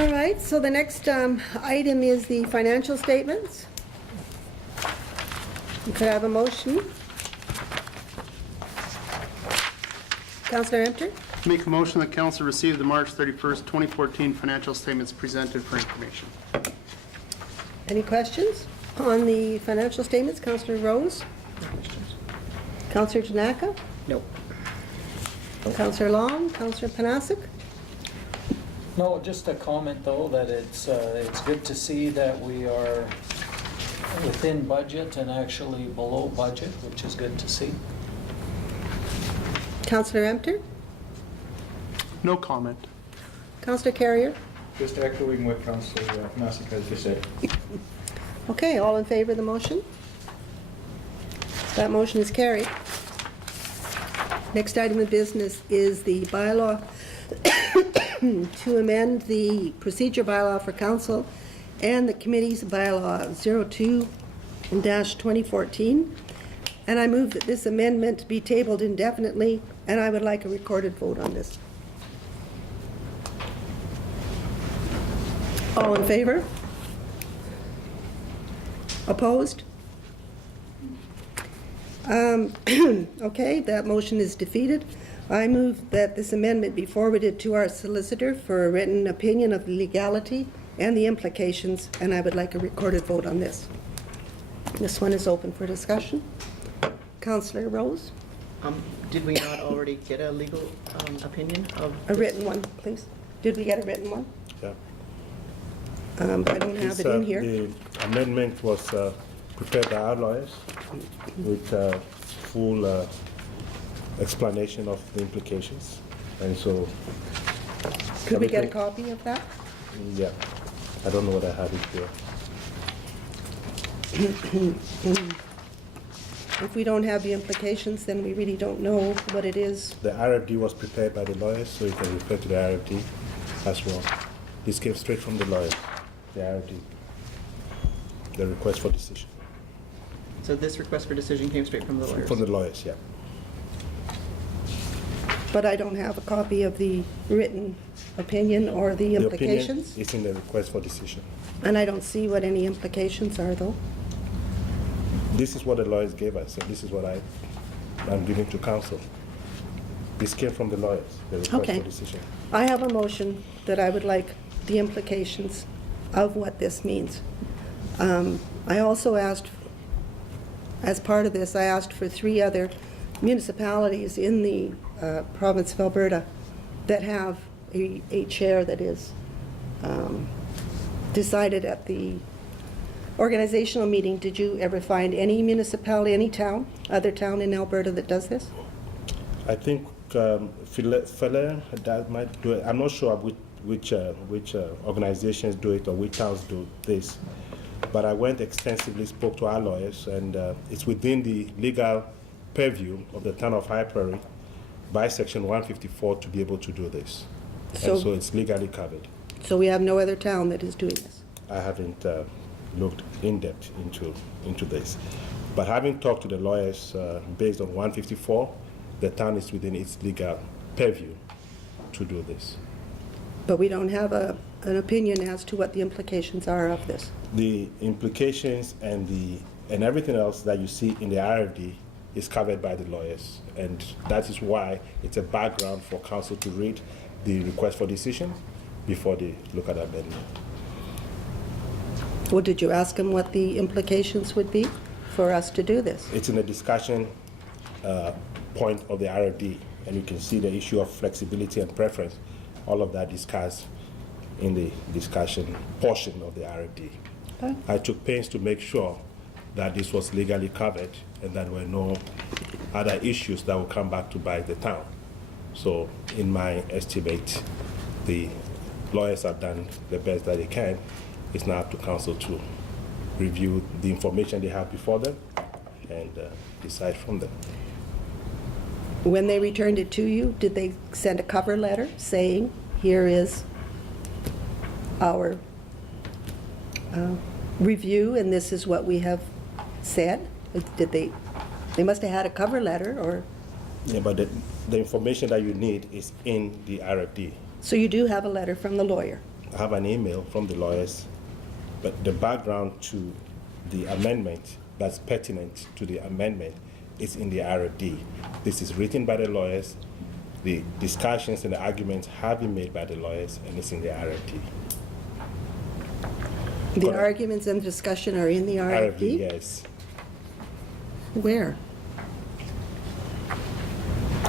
All right, so the next item is the financial statements. Could I have a motion? Councillor Empter? Make a motion that council receive the March 31st, 2014 financial statements presented for information. Any questions on the financial statements? Councillor Rose? Councillor Tanaka? Nope. Councillor Long? Councillor Panasic? No, just a comment though, that it's good to see that we are within budget and actually below budget, which is good to see. Councillor Empter? No comment. Councillor Carrier? Just echoing what Councillor Panasic has just said. Okay, all in favor of the motion? That motion is carried. Next item of business is the bylaw to amend the procedure bylaw for council and the committee's bylaw 02-2014. And I move that this amendment be tabled indefinitely, and I would like a recorded vote on this. All in favor? Opposed? Okay, that motion is defeated. I move that this amendment be forwarded to our solicitor for a written opinion of the legality and the implications, and I would like a recorded vote on this. This one is open for discussion. Councillor Rose? Did we not already get a legal opinion of A written one, please. Did we get a written one? Yeah. I don't have it in here. The amendment was prepared by our lawyers with full explanation of the implications, and so. Could we get a everything- copy of that? Yeah, I don't know what I have it here. If we don't have the implications, then we really don't know what it is. The RFD was prepared by the lawyers, so you can refer to the RFD as well. This came straight from the lawyers, the RFD, the request for decision. So this request for decision came straight from the lawyers? From the lawyers, yeah. But I don't have a copy of the written opinion or the implications. The opinion is in the request for decision. And I don't see what any implications are, though. This is what the lawyers gave us, and this is what I'm giving to council. This came from the lawyers, the request Okay. for decision. I have a motion that I would like the implications of what this means. I also asked, as part of this, I asked for 3 other municipalities in the province of Alberta that have a chair that is decided at the organizational meeting. Did you ever find any municipality, any town, other town in Alberta that does this? I think Feller, that might do it. I'm not sure which organizations do it or which towns do this. But I went extensively, spoke to our lawyers, and it's within the legal purview of the town of High Prairie by section 154 to be able to do this. So- And so it's legally covered. So we have no other town that is doing this. I haven't looked in depth into this. But having talked to the lawyers based on 154, the town is within its legal purview to do this. But we don't have an opinion as to what the implications are of this. The implications and everything else that you see in the RFD is covered by the lawyers, and that is why it's a background for council to read the request for decision before they look at amendment. Well, did you ask them what the implications would be for us to do this? It's in the discussion point of the RFD, and you can see the issue of flexibility and preference. All of that discussed in the discussion portion of the RFD. Okay. I took pains to make sure that this was legally covered and that there were no other issues that will come back to bite the town. So in my estimate, the lawyers have done the best that they can. It's now up to council to review the information they have before them and decide from them. When they returned it to you, did they send a cover letter saying, here is our review and this is what we have said? Did they must have had a cover letter, or? Yeah, but the information that you need is in the RFD. So you do have a letter from the lawyer? have an email from the lawyers, but the background to the amendment that's pertinent to the amendment is in the RFD. This is written by the lawyers. The discussions and the arguments have been made by the lawyers, and it's in the RFD. The Correct. arguments and discussion are in the RFD? yes. Where?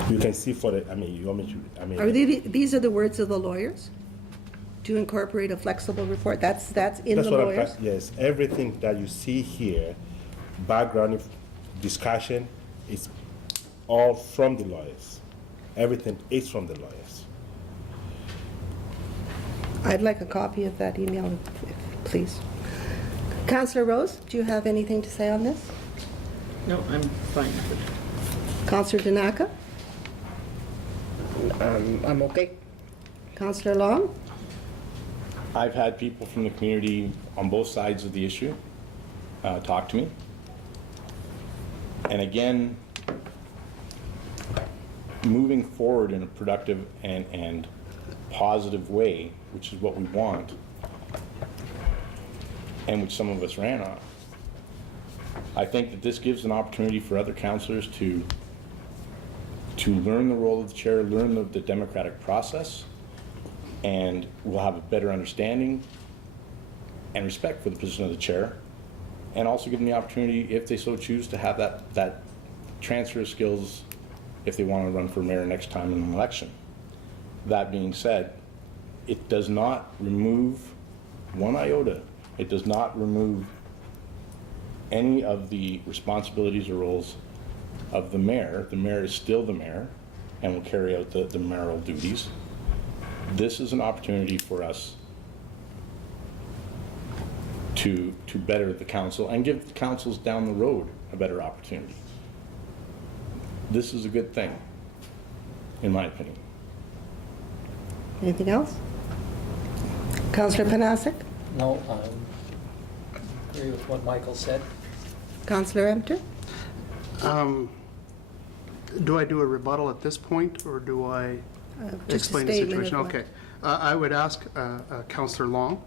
You can see for the, you want me to, Are these are the words of the lawyers? To incorporate a flexible report? That's in that's the what lawyers? yes, everything that you see here, background discussion, is all from the lawyers. Everything is from the lawyers. I'd like a copy of that email, please. Councillor Rose, do you have anything to say on this? No, I'm fine. Councillor Danaka? I'm okay. Councillor Long? I've had people from the community on both sides of the issue talk to me. And again, moving forward in a productive and positive way, which is what we want, and which some of us ran on. I think that this gives an opportunity for other councillors to learn the role of the chair, learn the democratic process, and we'll have a better understanding and respect for the position of the chair, and also give them the opportunity, if they so choose, to have that transfer of skills if they want to run for mayor next time in an election. That being said, it does not remove one iota. It does not remove any of the responsibilities or roles of the mayor. The mayor is still the mayor and will carry out the mayoral duties. This is an opportunity for us to better the council and give the councils down the road a better opportunity. This is a good thing, in my opinion. Anything else? Councillor Panasic? No, I agree with what Michael said. Councillor Emter? Do I do a rebuttal at this point, or do I Just a explain the statement of situation? what- Okay. I would ask Councillor Long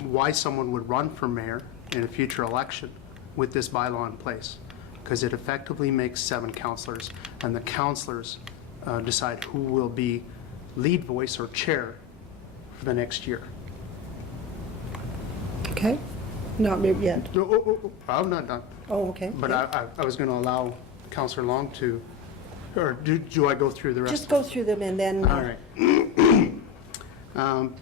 why someone would run for mayor in a future election with this bylaw in place, because it effectively makes 7 councillors, and the councillors decide who will be lead voice or chair for the next year. Okay. Not yet. No, I'm not done. Oh, okay. But I was going to allow Councillor Long to, or do I go through the rest? Just go through them and then... All right.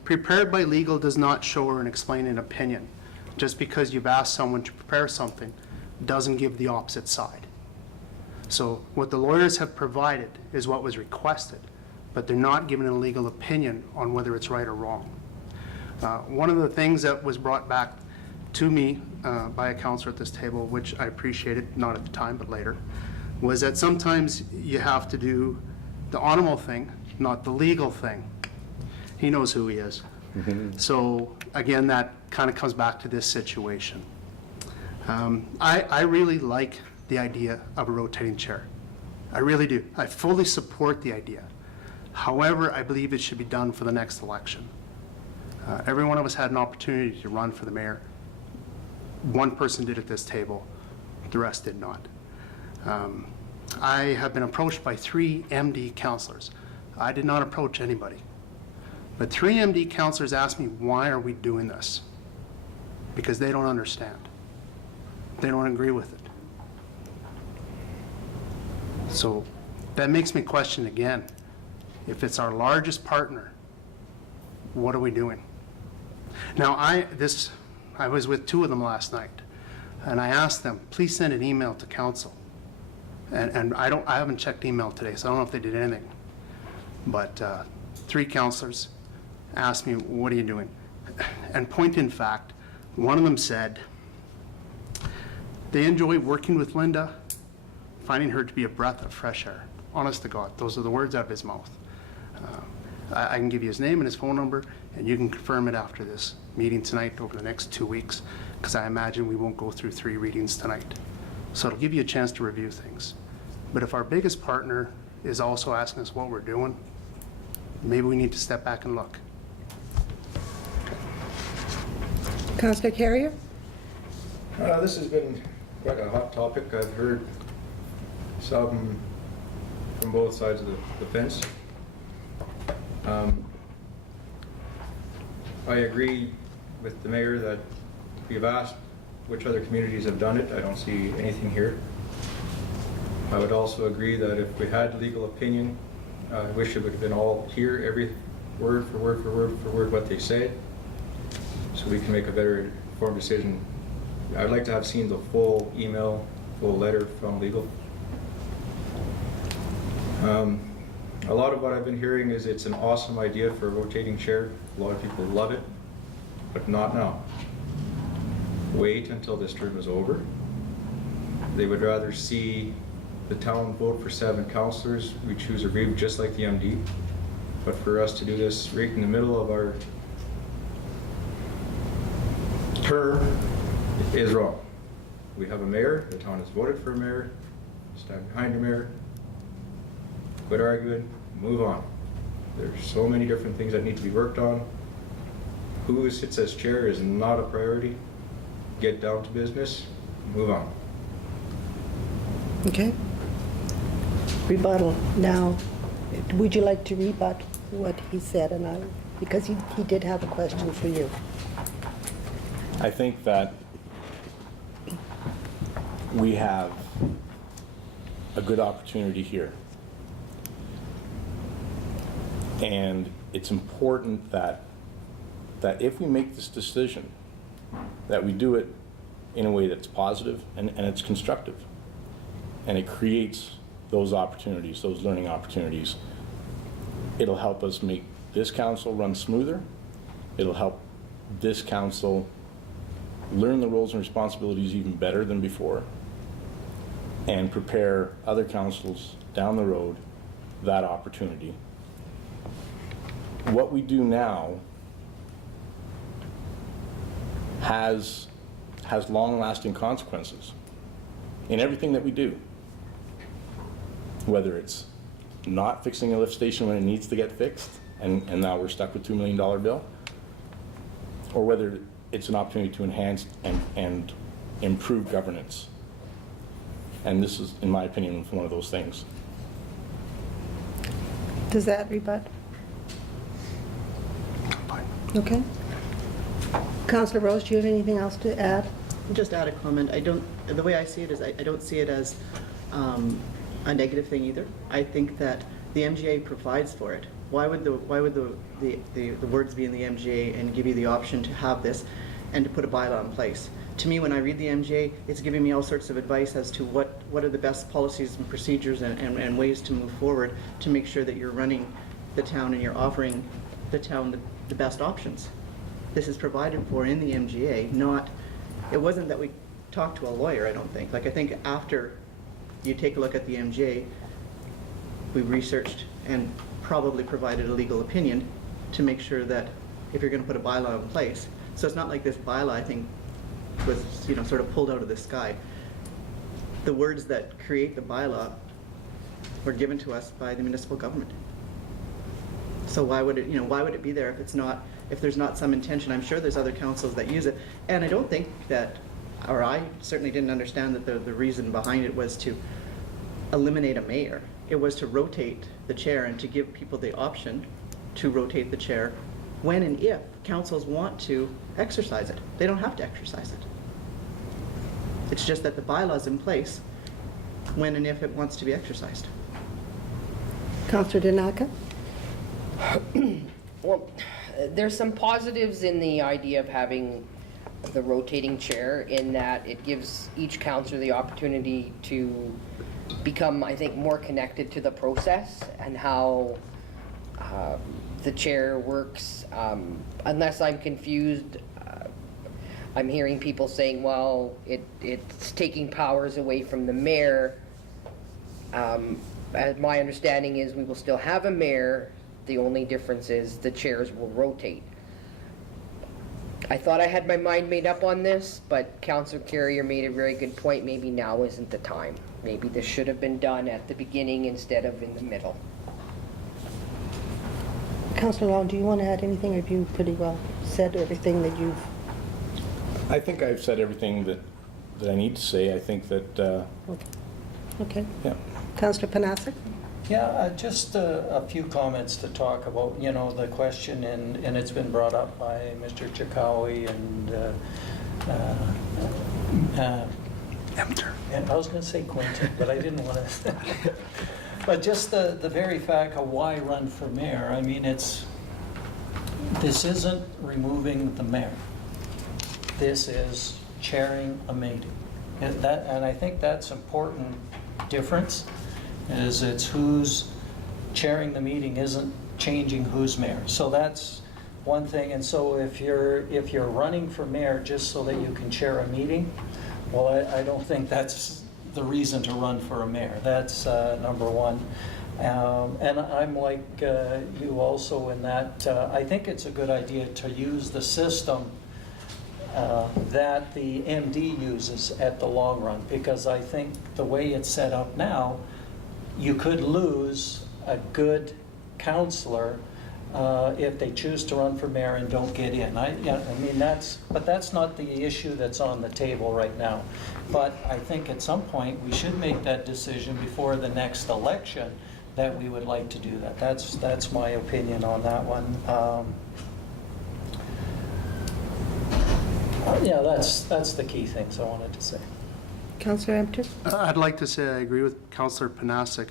Prepared by legal does not show or explain an opinion. Just because you've asked someone to prepare something doesn't give the opposite side. So what the lawyers have provided is what was requested, but they're not giving a legal opinion on whether it's right or wrong. One of the things that was brought back to me by a councillor at this table, which I appreciated, not at the time, but later, was that sometimes you have to do the honorable thing, not the legal thing. He knows who he is. So again, that kind of comes back to this situation. I really like the idea of a rotating chair. I really do. I fully support the idea. However, I believe it should be done for the next election. Every one of us had an opportunity to run for the mayor. One person did at this table, the rest did not. I have been approached by 3 MD councillors. I did not approach anybody. But 3 MD councillors asked me, why are we doing this? Because they don't understand. They don't agree with it. So that makes me question again, if it's our largest partner, what are we doing? Now, I was with 2 of them last night, and I asked them, please send an email to council. And I haven't checked email today, so I don't know if they did anything. But 3 councillors asked me, what are you doing? And point in fact, one of them said they enjoy working with Linda, finding her to be a breath of fresh air. Honest to God, those are the words out of his mouth. I can give you his name and his phone number, and you can confirm it after this meeting tonight over the next 2 weeks, because I imagine we won't go through 3 readings tonight. So it'll give you a chance to review things. But if our biggest partner is also asking us what we're doing, maybe we need to step back and look. Councillor Carrier? This has been quite a hot topic. I've heard some from both sides of the fence. I agree with the mayor that we've asked which other communities have done it. I don't see anything here. I would also agree that if we had legal opinion, I wish it would have been all here, every word for word for word for word what they say, so we can make a better informed decision. I'd like to have seen the full email, full letter from legal. A lot of what I've been hearing is it's an awesome idea for a rotating chair. A lot of people love it, but not now. Wait until this term is over. They would rather see the town vote for 7 councillors. We choose a reeve just like the MD. But for us to do this right in the middle of our term is wrong. We have a mayor, the town has voted for a mayor, stand behind the mayor, quit arguing, move on. There's so many different things that need to be worked on. Who sits as chair is not a priority. Get down to business, move on. Okay. Rebuttal. Now, would you like to rebut what he said? Because he did have a question for you. I think that we have a good opportunity here. And it's important that if we make this decision, that we do it in a way that's positive and it's constructive. And it creates those opportunities, those learning opportunities. It'll help us make this council run smoother. It'll help this council learn the roles and responsibilities even better than before, and prepare other councils down the road that opportunity. What we do now has long-lasting consequences in everything that we do. Whether it's not fixing a lift station when it needs to get fixed, and now we're stuck with $2 million bill, or whether it's an opportunity to enhance and improve governance. And this is, in my opinion, one of those things. Does that rebut? Fine. Okay. Councillor Rose, do you have anything else to add? Just add a comment. The way I see it is I don't see it as a negative thing either. I think that the MGA provides for it. Why would the words be in the MGA and give you the option to have this and to put a bylaw in place? To me, when I read the MGA, it's giving me all sorts of advice as to what are the best policies and procedures and ways to move forward to make sure that you're running the town and you're offering the town the best options. This is provided for in the MGA, it wasn't that we talked to a lawyer, I don't think. Like, I think after you take a look at the MGA, we researched and probably provided a legal opinion to make sure that if you're going to put a bylaw in place. So it's not like this bylaw, I think, was sort of pulled out of the sky. The words that create the bylaw were given to us by the municipal government. So why would it be there if there's not some intention? I'm sure there's other councils that use it, and I don't think that, or I certainly didn't understand that the reason behind it was to eliminate a mayor. It was to rotate the chair and to give people the option to rotate the chair when and if councils want to exercise it. They don't have to exercise it. It's just that the bylaw's in place when and if it wants to be exercised. Councillor Danaka? Well, there's some positives in the idea of having the rotating chair, in that it gives each councillor the opportunity to become, I think, more connected to the process and how the chair works. Unless I'm confused, I'm hearing people saying, well, it's taking powers away from the mayor. As my understanding is, we will still have a mayor. The only difference is the chairs will rotate. I thought I had my mind made up on this, but Councillor Carrier made a very good point. Maybe now isn't the time. Maybe this should have been done at the beginning instead of in the middle. Councillor Long, do you want to add anything, or have you pretty well said everything that you've I think I've said everything that I need to say. I think that, Okay. yeah. Councillor Panasic? Yeah, just a few comments to talk about, you know, the question, and it's been brought up by Mr. Chikawi and I was going to say Quinton, but I didn't want to. But just the very fact of why run for mayor, I mean, this isn't removing the mayor. This is chairing a meeting. And I think that's important difference, is it's who's chairing the meeting isn't changing who's mayor. So that's one thing. And so if you're running for mayor just so that you can chair a meeting, well, I don't think that's the reason to run for a mayor. That's number one. And I'm like you also in that I think it's a good idea to use the system that the MD uses at the long run, because I think the way it's set up now, you could lose a good councillor if they choose to run for mayor and don't get in. I mean, but that's not the issue that's on the table right now. But I think at some point we should make that decision before the next election that we would like to do that. That's my opinion on that one. Yeah, that's the key things I wanted to say. Councillor Empton? I'd like to say I agree with Councillor Panasic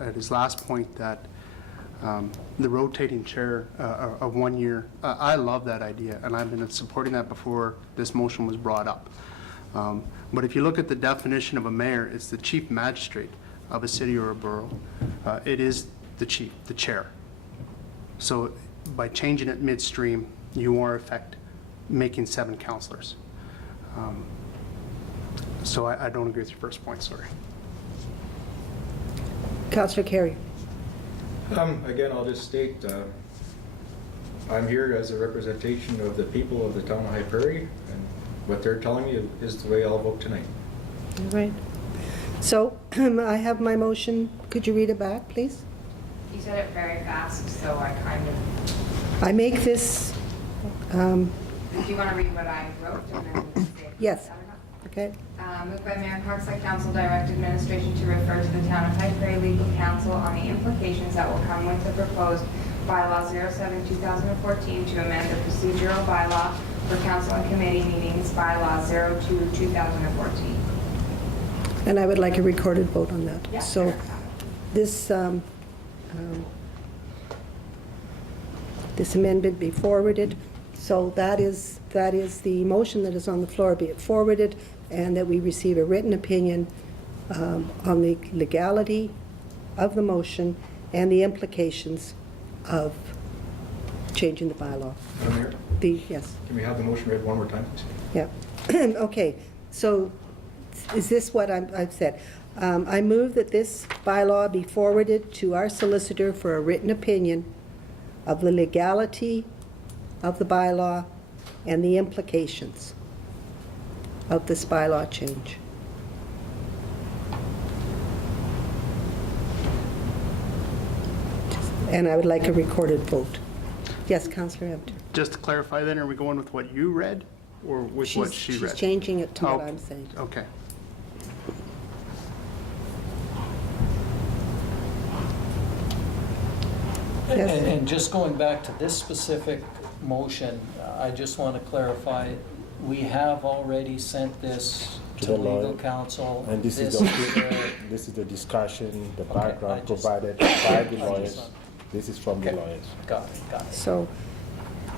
at his last point that the rotating chair of 1 year, I love that idea, and I've been supporting that before this motion was brought up. But if you look at the definition of a mayor, it's the chief magistrate of a city or a borough. It is the chair. So by changing it midstream, you are making 7 councillors. So I don't agree with your first point, sorry. Councillor Carey? Again, I'll just state, I'm here as a representation of the people of the town of High Prairie, and what they're telling me is the way I'll vote tonight. All right. So I have my motion. Could you read it back, please? You said it very fast, so I kind of... I make this, Do you want to read what I wrote and then say Yes. that or not? okay, Moved by Mayor Cox that council direct administration to refer to the town of High Prairie legal counsel on the implications that will come with the proposed bylaw 07/2014 to amend the procedural bylaw for council and committee meetings bylaw 02/2014. and I would like a recorded vote on that. Yeah, So sure. this this amendment be forwarded. So that is the motion that is on the floor, be it forwarded, and that we receive a written opinion on the legality of the motion and the implications of changing the bylaw. Madam Mayor, Yes, can we have the motion read one more time, please? yeah. Okay, so is this what I've said? I move that this bylaw be forwarded to our solicitor for a written opinion of the legality of the bylaw and the implications of this bylaw change. And I would like a recorded vote. Yes, Councillor Empton. Just to clarify then, are we going with what you read or with what she read? She's changing it to what Oh, I'm saying. Okay. Yes. And just going back to this specific motion, I just want to clarify, we have already sent this To to the legal lawyer. counsel. And this is This, the discussion, the Okay, background I just- provided by the I lawyers. just- This is from the Okay. lawyers. got it. So,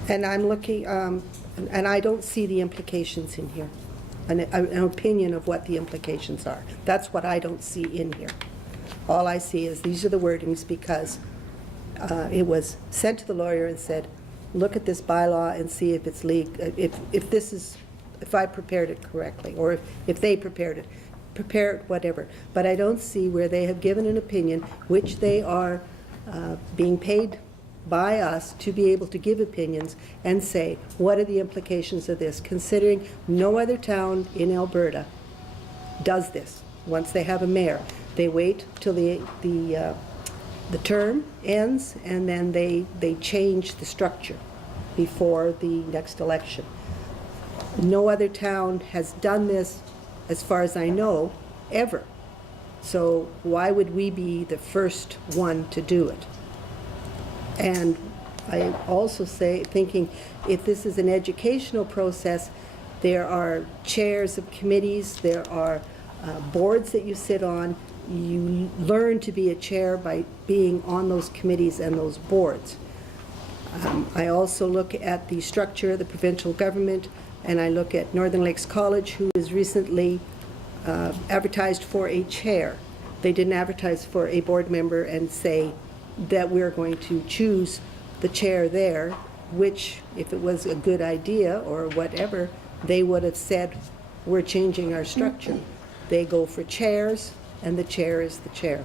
and I'm looking, and I don't see the implications in here, an opinion of what the implications are. That's what I don't see in here. All I see is these are the wordings because it was sent to the lawyer and said, look at this bylaw and see if it's if this is, if I prepared it correctly, or if they prepared it, prepare it, whatever. But I don't see where they have given an opinion, which they are being paid by us to be able to give opinions and say, what are the implications of this, considering no other town in Alberta does this. Once they have a mayor, they wait till the term ends, and then they change the structure before the next election. No other town has done this, as far as I know, ever. So why would we be the first one to do it? And I also say, thinking, if this is an educational process, there are chairs of committees, there are boards that you sit on. You learn to be a chair by being on those committees and those boards. I also look at the structure of the provincial government, and I look at Northern Lakes College, who has recently advertised for a chair. They didn't advertise for a board member and say that we're going to choose the chair there, which, if it was a good idea or whatever, they would have said, we're changing our structure. They go for chairs, and the chair is the chair.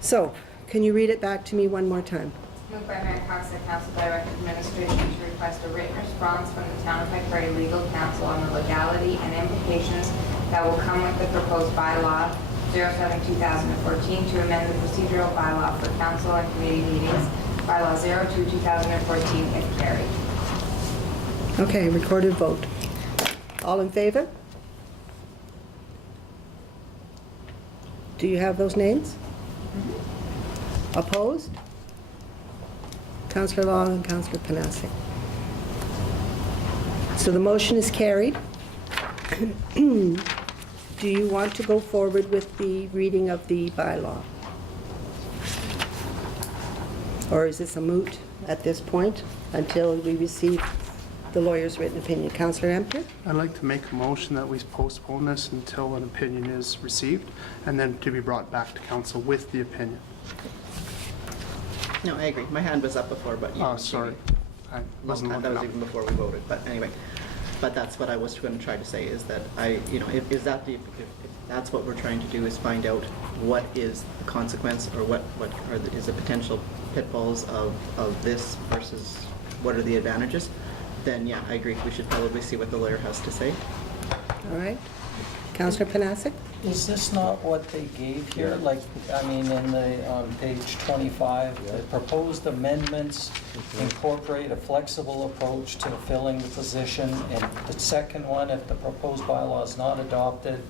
So, can you read it back to me one more time? Moved by Mayor Cox that Council direct administration to request a written response from the Town of High Prairie Legal Counsel on the legality and implications that will come with the proposed bylaw 07-2014 to amend the procedural bylaw for council and committee meetings, bylaw 02-2014, if carried. Okay, recorded vote. All in favor? Do you have those names? Opposed? Councillor Long and Councillor Panasi. So the motion is carried. Do you want to go forward with the reading of the bylaw? Or is this a moot at this point until we receive the lawyer's written opinion? Councillor Emter? I'd like to make a motion that we postpone this until an opinion is received, and then to be brought back to council with the opinion. No, I agree. My hand was up before, but you. Oh, sorry. I Long wasn't time, that looking was up. even before we voted, but anyway. But that's what I was going to try to say, is that if that's what we're trying to do, is find out what is the consequence, or is the potential pitfalls of this versus what are the advantages, then yeah, I agree. We should probably see what the lawyer has to say. All right. Councillor Panasic? Is this not what they gave here? Like, I mean, in the, on page 25, the proposed amendments incorporate a flexible approach to filling the position. And the second one, if the proposed bylaw is not adopted,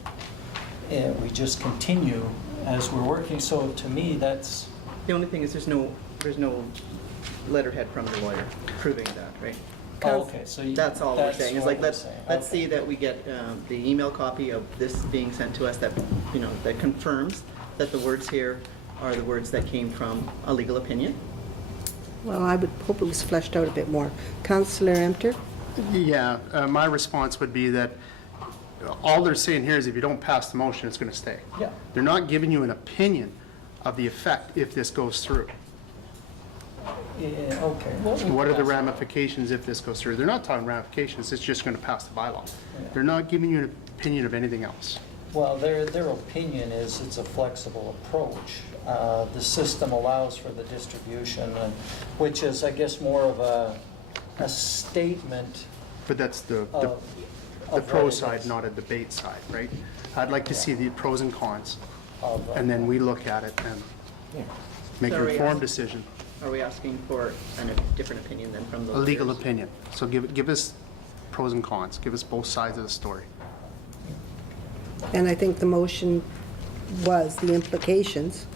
we just continue as we're working. So to me, that's, The only thing is there's no letterhead from the lawyer proving that, right? oh, okay, so you. That's all we're that's saying. It's what like, we're let's saying. see Okay. that we get the email copy of this being sent to us that, that confirms that the words here are the words that came from a legal opinion. Well, I would hope it was fleshed out a bit more. Councillor Emter? Yeah, my response would be that all they're saying here is if you don't pass the motion, it's going to stay. Yeah. They're not giving you an opinion of the effect if this goes through. Yeah, okay. Well, we What are the can ask- ramifications if this goes through? They're not talking ramifications, it's just going to pass the bylaw. Yeah. They're not giving you an opinion of anything else. Well, their opinion is it's a flexible approach. The system allows for the distribution, which is, I guess, more of a statement But that's the of pro what it side, is. not a debate side, right? I'd like to see the pros and cons, of, and then we look at it and make So an are we informed asking- decision, Are we asking for a different opinion than from the a legal lawyers? opinion. So give us pros and cons, give us both sides of the story. And I think the motion was the implications.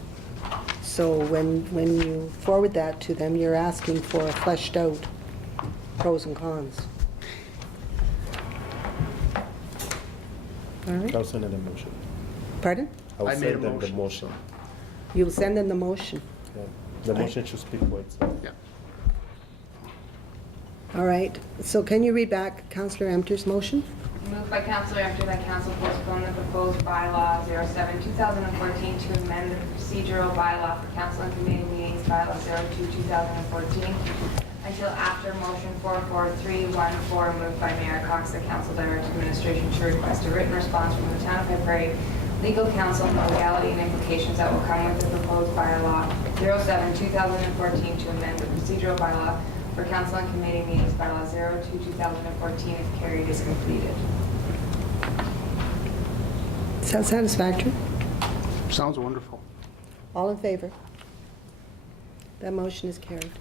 So when you forward that to them, you're asking for a fleshed out pros and cons. All right, I'll send them the motion. pardon? I'll I made send a them the motion. motion. You'll send them the motion. Yeah. The motion should speak for itself. Yeah. All right, so can you read back Councillor Emter's motion? Moved by Councilor Emter that council postpone the proposed bylaw 07-2014 to amend the procedural bylaw for council and committee meetings, bylaw 02-2014, until after motion 44314, moved by Mayor Cox, that council direct administration to request a written response from the Town of High Prairie Legal Counsel on the legality and implications that will come with the proposed bylaw 07-2014 to amend the procedural bylaw for council and committee meetings, bylaw 02-2014, if carried, is completed. Is that satisfactory? Sounds wonderful. All in favor? That motion is carried.